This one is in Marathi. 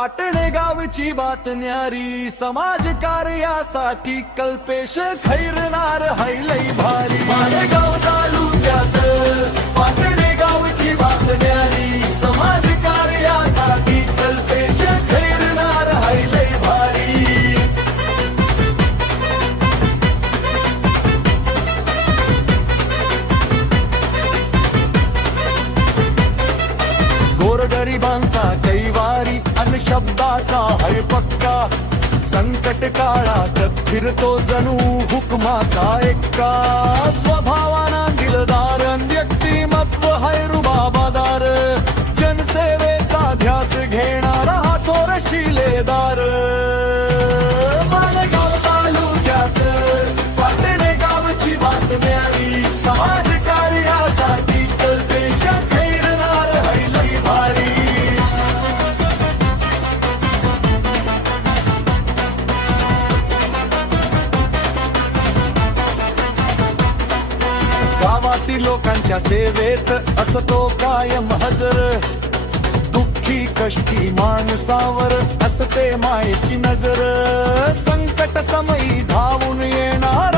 पाटणे गावची बात न्यारी, समाज कार्यासाठी कल्पेश खैरनार हैलई भारी. मालेगाव तालुक्यात पाटणे गावची बात न्यारी, समाज कार्यासाठी कल्पेश खैरनार हैलई भारी. गोरगरिबांचा कैवारी अन शब्दाचा है पक्का, संकट काळात फिरतो जणू हुकमाचा एक्का. स्वभावाना दिलदार व्यक्तिमत्व है रुबाबादार, जनसेवेचा ध्यास घेणारा हा थोर शिलेदार. मालेगाव तालुक्यात पाटणे गावची बात न्यारी, समाज कार्यासाठी कल्पेश खैरनार हैलई भारी. गावातील लोकांच्या सेवेत असतो कायम हजर, दुःखी कष्टी माणसावर असते मायेची नजर. संकट समयी धावून येणार